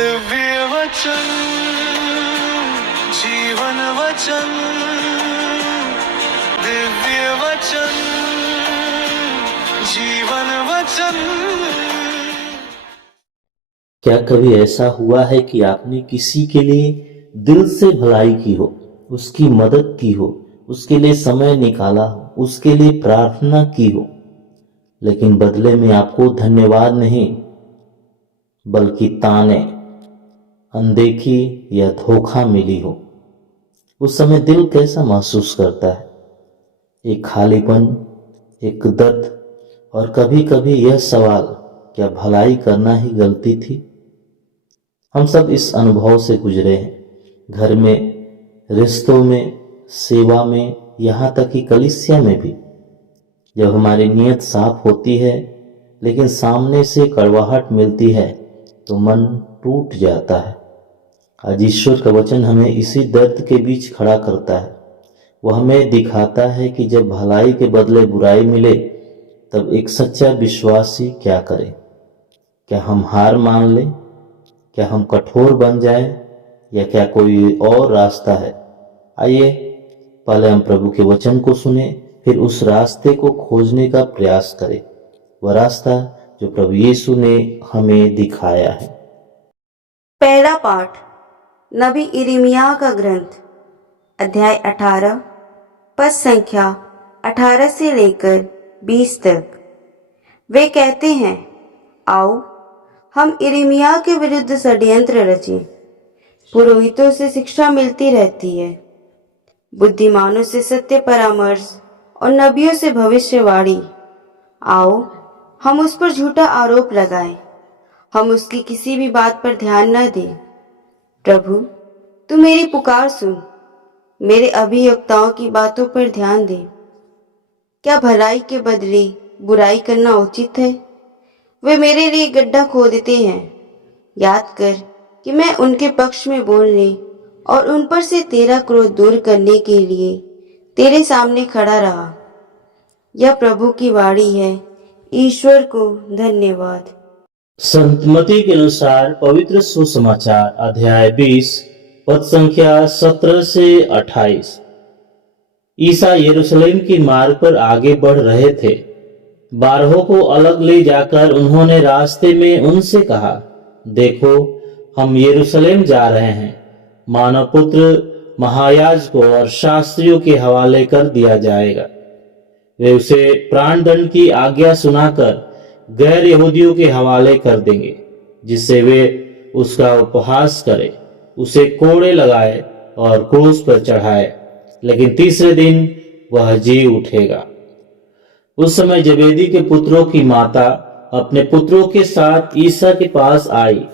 दिव्य वचन जीवन वचन दिव्य वचन जीवन वचन। क्या कभी ऐसा हुआ है कि आपने किसी के लिए दिल से भलाई की हो, उसकी मदद की हो, उसके लिए समय निकाला हो, उसके लिए प्रार्थना की हो, लेकिन बदले में आपको धन्यवाद नहीं बल्कि ताने, अनदेखी या धोखा मिली हो? उस समय दिल कैसा महसूस करता है? एक खालीपन, एक दर्द और कभी कभी यह सवाल, क्या भलाई करना ही गलती थी? हम सब इस अनुभव से गुजरे हैं, घर में, रिश्तों में, सेवा में, यहाँ तक कि कलीसिया में भी। जब हमारी नीयत साफ होती है लेकिन सामने से कड़वाहट मिलती है तो मन टूट जाता है। आज ईश्वर का वचन हमें इसी दर्द के बीच खड़ा करता है। वह हमें दिखाता है कि जब भलाई के बदले बुराई मिले तब एक सच्चा विश्वासी क्या करे। क्या हम हार मान लें? क्या हम कठोर बन जाएं? या क्या कोई और रास्ता है? आइए पहले हम प्रभु के वचन को सुने, फिर उस रास्ते को खोजने का प्रयास करें, वह रास्ता जो प्रभु यीशु ने हमें दिखाया है। पहला पाठ नबी यिर्मयाह का ग्रंथ, अध्याय 18, पद संख्या 18 से लेकर 20 तक। वे कहते हैं, आओ हम यिर्मयाह के विरुद्ध षड्यंत्र रचें। पुरोहितों से शिक्षा मिलती रहती है, बुद्धिमानों से सत्य परामर्श और नबियों से भविष्यवाणी। आओ हम उस पर झूठा आरोप लगाएं, हम उसकी किसी भी बात पर ध्यान न दें। प्रभु तू मेरी पुकार सुन, मेरे अभियुक्ताओं की बातों पर ध्यान दे। क्या भलाई के बदले बुराई करना उचित है? वे मेरे लिए गड्ढा खोदते हैं। याद कर कि मैं उनके पक्ष में बोलने और उन पर से तेरा क्रोध दूर करने के लिए तेरे सामने खड़ा रहा। यह प्रभु की वाणी है। ईश्वर को धन्यवाद। संत मत्ती के अनुसार पवित्र सुसमाचार अध्याय 20 पद संख्या 17 से 28। ईसा यरूशलेम की मार्ग पर आगे बढ़ रहे थे। 12 को अलग ले जाकर उन्होंने रास्ते में उनसे कहा, देखो हम यरूशलेम जा रहे हैं, मानव पुत्र महायाजकों और शास्त्रियों के हवाले कर दिया जाएगा। वे उसे प्राण दंड की आज्ञा सुनाकर गैर यहूदियों के हवाले कर देंगे, जिससे वे उसका उपहास करें, उसे कोड़े लगाए और क्रूस पर चढ़ाए, लेकिन तीसरे दिन वह जी उठेगा। उस समय जबेदी के पुत्रों की माता अपने पुत्रों के साथ ईसा के पास आई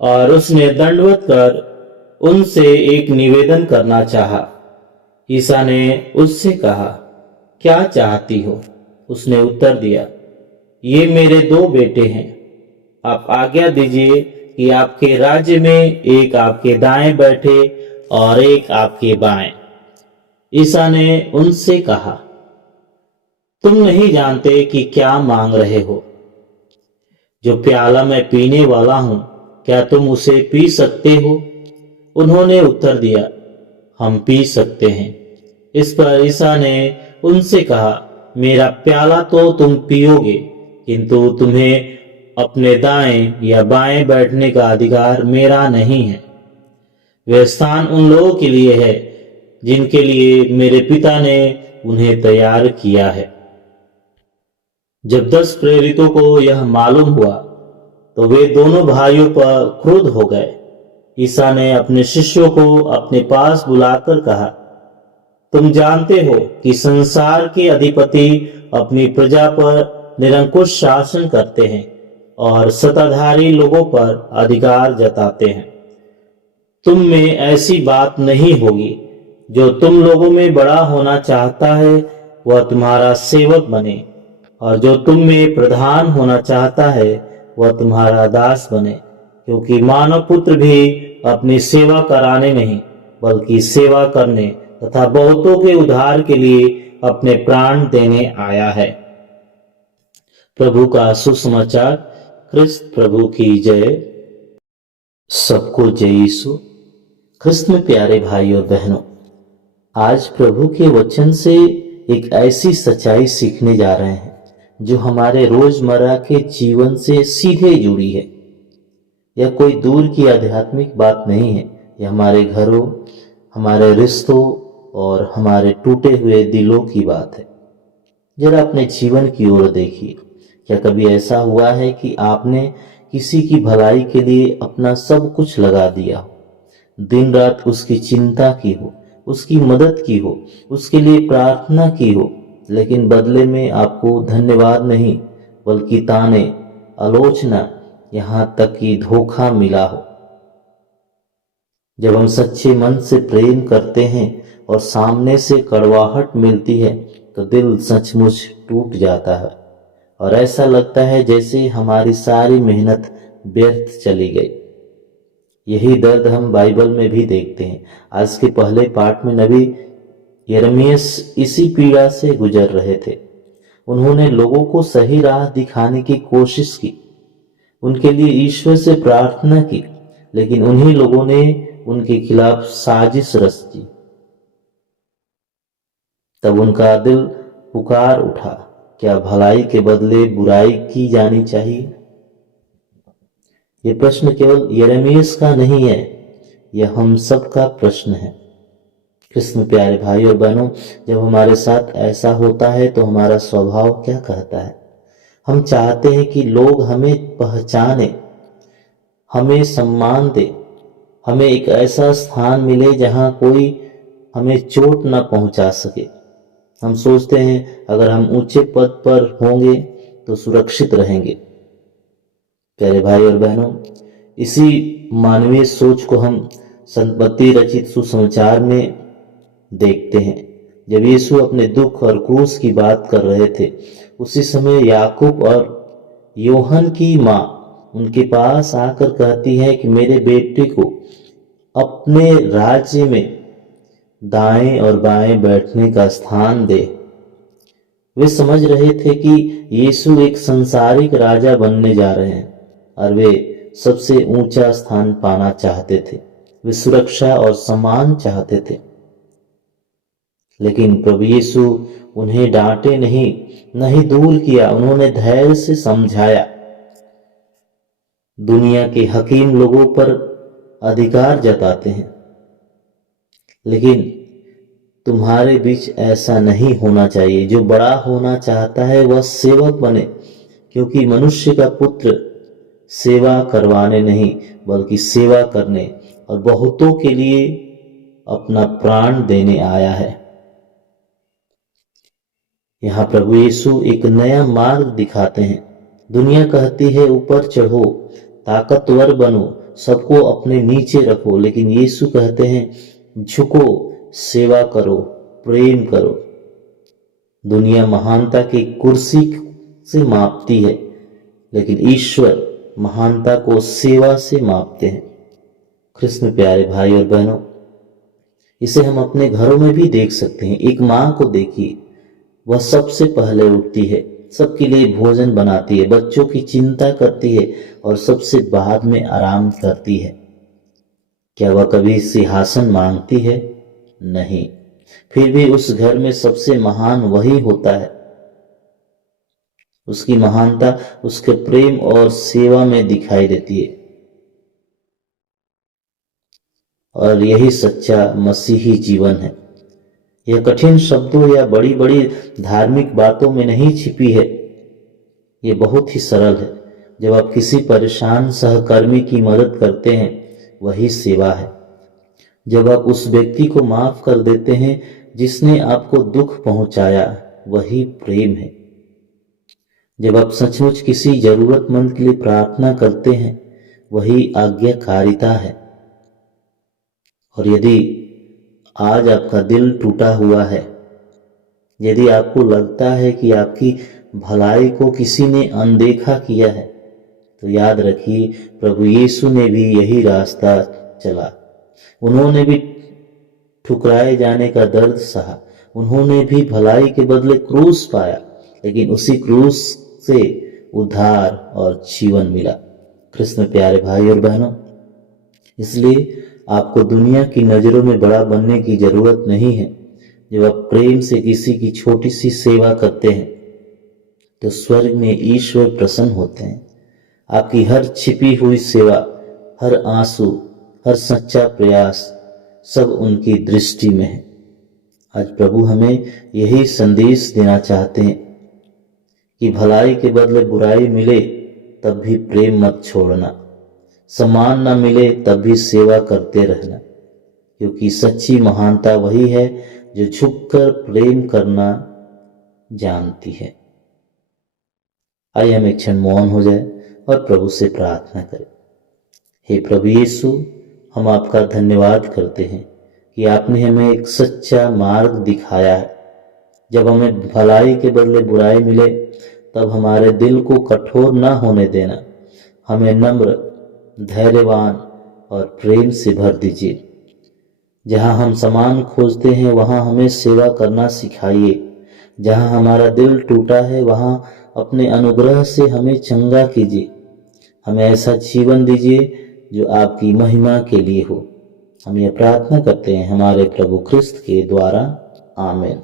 और उसने दंडवत कर उनसे एक निवेदन करना चाहा। ईसा ने उससे कहा, क्या चाहती हो? उसने उत्तर दिया, ये मेरे 2 बेटे हैं, आप आज्ञा दीजिए कि आपके राज्य में एक आपके दाएं बैठे और एक आपके बाएं। ईसा ने उनसे कहा, तुम नहीं जानते कि क्या मांग रहे हो। जो प्याला मैं पीने वाला हूं, क्या तुम उसे पी सकते हो? उन्होंने उत्तर दिया, हम पी सकते हैं। इस पर ईसा ने उनसे कहा, मेरा प्याला तो तुम पियोगे, किंतु तुम्हें अपने दाएं या बाएं बैठने का अधिकार मेरा नहीं है। वह स्थान उन लोगों के लिए है जिनके लिए मेरे पिता ने उन्हें तैयार किया है। जब 10 प्रेरितों को यह मालूम हुआ तो वे दोनों भाइयों पर क्रुद्ध हो गए। ईसा ने अपने शिष्यों को अपने पास बुलाकर कहा, तुम जानते हो कि संसार के अधिपति अपनी प्रजा पर निरंकुश शासन करते हैं और सत्ताधारी लोगों पर अधिकार जताते हैं। तुम में ऐसी बात नहीं होगी। जो तुम लोगों में बड़ा होना चाहता है वह तुम्हारा सेवक बने, और जो तुम में प्रधान होना चाहता है वह तुम्हारा दास बने। क्योंकि मानव पुत्र भी अपनी सेवा कराने नहीं बल्कि सेवा करने तथा बहुतों के उद्धार के लिए अपने प्राण देने आया है। प्रभु का सुसमाचार। क्रिस्त प्रभु की जय। सबको जय यीशु। ख्रिस्त में प्यारे भाई और बहनों, आज प्रभु के वचन से एक ऐसी सच्चाई सीखने जा रहे हैं जो हमारे रोजमर्रा के जीवन से सीधे जुड़ी है। यह कोई दूर की आध्यात्मिक बात नहीं है। यह हमारे घरों, हमारे रिश्तों और हमारे टूटे हुए दिलों की बात है। जरा अपने जीवन की ओर देखिए। क्या कभी ऐसा हुआ है कि आपने किसी की भलाई के लिए अपना सब कुछ लगा दिया हो, दिन रात उसकी चिंता की हो, उसकी मदद की हो, उसके लिए प्रार्थना की हो, लेकिन बदले में आपको धन्यवाद नहीं बल्कि ताने, आलोचना, यहां तक कि धोखा मिला हो। जब हम सच्चे मन से प्रेम करते हैं और सामने से कड़वाहट मिलती है तो दिल सचमुच टूट जाता है और ऐसा लगता है जैसे हमारी सारी मेहनत व्यर्थ चली गई। यही दर्द हम बाइबल में भी देखते हैं। आज के पहले पाठ में नबी यिर्मयाह इसी पीड़ा से गुजर रहे थे। उन्होंने लोगों को सही राह दिखाने की कोशिश की, उनके लिए ईश्वर से प्रार्थना की, लेकिन उन्हीं लोगों ने उनके खिलाफ साजिश रची। तब उनका दिल पुकार उठा, क्या भलाई के बदले बुराई की जानी चाहिए? यह प्रश्न केवल यिर्मयाह का नहीं है, यह हम सब का प्रश्न है। कृष्ण प्यारे भाई और बहनों, जब हमारे साथ ऐसा होता है तो हमारा स्वभाव क्या कहता है? हम चाहते हैं कि लोग हमें पहचाने, हमें सम्मान दे, हमें एक ऐसा स्थान मिले जहां कोई हमें चोट न पहुंचा सके। हम सोचते हैं अगर हम ऊंचे पद पर होंगे तो सुरक्षित रहेंगे। प्यारे भाई और बहनों, इसी मानवीय सोच को हम संपत्ति रचित सुसमाचार में देखते हैं। जब यीशु अपने दुख और क्रूस की बात कर रहे थे, उसी समय याकूब और यूहन्ना की मां उनके पास आकर कहती है कि मेरे बेटे को अपने राज्य में दाएं और बाएं बैठने का स्थान दे। वे समझ रहे थे कि यीशु एक सांसारिक राजा बनने जा रहे हैं और वे सबसे ऊंचा स्थान पाना चाहते थे। वे सुरक्षा और सम्मान चाहते थे। लेकिन प्रभु यीशु उन्हें डांटे नहीं दूर किया। उन्होंने धैर्य से समझाया। दुनिया के हकीम लोगों पर अधिकार जताते हैं, लेकिन तुम्हारे बीच ऐसा नहीं होना चाहिए। जो बड़ा होना चाहता है वह सेवक बने, क्योंकि मनुष्य का पुत्र सेवा करवाने नहीं बल्कि सेवा करने और बहुतों के लिए अपना प्राण देने आया है। यहाँ प्रभु यीशु एक नया मार्ग दिखाते हैं। दुनिया कहती है ऊपर चढ़ो, ताकतवर बनो, सबको अपने नीचे रखो, लेकिन यीशु कहते हैं झुको, सेवा करो, प्रेम करो। दुनिया महानता की कुर्सी से मापती है, लेकिन ईश्वर महानता को सेवा से मापते हैं। कृष्ण प्यारे भाई और बहनों, इसे हम अपने घरों में भी देख सकते हैं। एक माँ को देखिए, वह सबसे पहले उठती है, सबके लिए भोजन बनाती है, बच्चों की चिंता करती है और सबसे बाद में आराम करती है। क्या वह कभी सिंहासन मांगती है? नहीं। फिर भी उस घर में सबसे महान वही होता है। उसकी महानता उसके प्रेम और सेवा में दिखाई देती है। और यही सच्चा मसीही जीवन है। यह कठिन शब्दों या बड़ी बड़ी धार्मिक बातों में नहीं छिपी है। यह बहुत ही सरल है। जब आप किसी परेशान सहकर्मी की मदद करते हैं, वही सेवा है। जब आप उस व्यक्ति को माफ कर देते हैं जिसने आपको दुख पहुंचाया, वही प्रेम है। जब आप सचमुच किसी जरूरतमंद के लिए प्रार्थना करते हैं, वही आज्ञाकारिता है। और यदि आज आपका दिल टूटा हुआ है, यदि आपको लगता है कि आपकी भलाई को किसी ने अनदेखा किया है, तो याद रखिए प्रभु यीशु ने भी यही रास्ता चला। उन्होंने भी ठुकराए जाने का दर्द सहा। उन्होंने भी भलाई के बदले क्रूस पाया, लेकिन उसी क्रूस से उद्धार और जीवन मिला। कृष्ण प्यारे भाई और बहनों, इसलिए आपको दुनिया की नज़रों में बड़ा बनने की जरूरत नहीं है। जब आप प्रेम से किसी की छोटी सी सेवा करते हैं तो स्वर्ग में ईश्वर प्रसन्न होते हैं। आपकी हर छिपी हुई सेवा, हर आंसू, हर सच्चा प्रयास सब उनकी दृष्टि में है। आज प्रभु हमें यही संदेश देना चाहते हैं कि भलाई के बदले बुराई मिले तब भी प्रेम मत छोड़ना, सम्मान न मिले तब भी सेवा करते रहना, क्योंकि सच्ची महानता वही है जो झुककर प्रेम करना जानती है। आइए हम एक क्षण मौन हो जाए और प्रभु से प्रार्थना करें। हे प्रभु यीशु, हम आपका धन्यवाद करते हैं कि आपने हमें एक सच्चा मार्ग दिखाया है। जब हमें भलाई के बदले बुराई मिले तब हमारे दिल को कठोर न होने देना, हमें नम्र, धैर्यवान और प्रेम से भर दीजिए। जहाँ हम सम्मान खोजते हैं वहाँ हमें सेवा करना सिखाइए। जहाँ हमारा दिल टूटा है वहाँ अपने अनुग्रह से हमें चंगा कीजिए। हमें ऐसा जीवन दीजिए जो आपकी महिमा के लिए हो। हम यह प्रार्थना करते हैं हमारे प्रभु ख्रिस्त के द्वारा, आमीन।